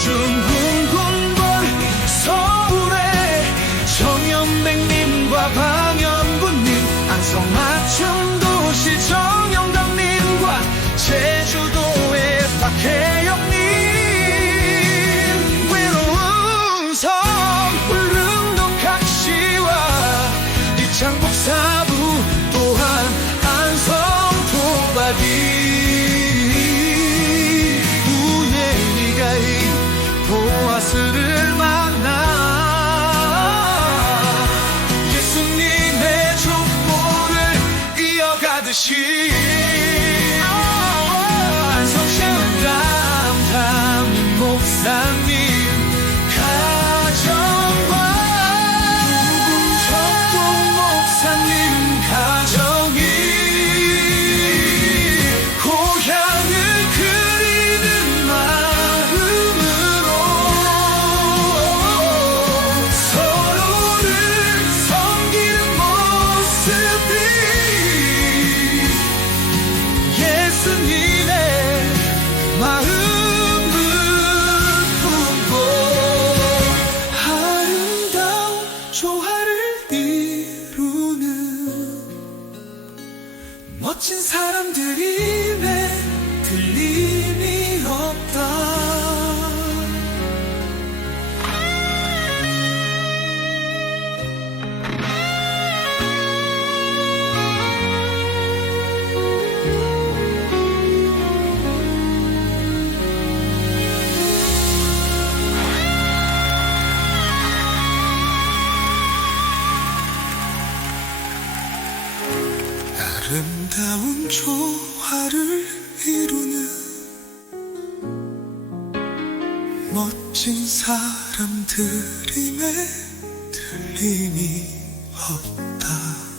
중흥군과 서울의 정연백님과 방영군님 안성맞춤 心。 멋진 사람들이 아름다운 조화를 이루는 멋진 사람들임에 들림이 없다.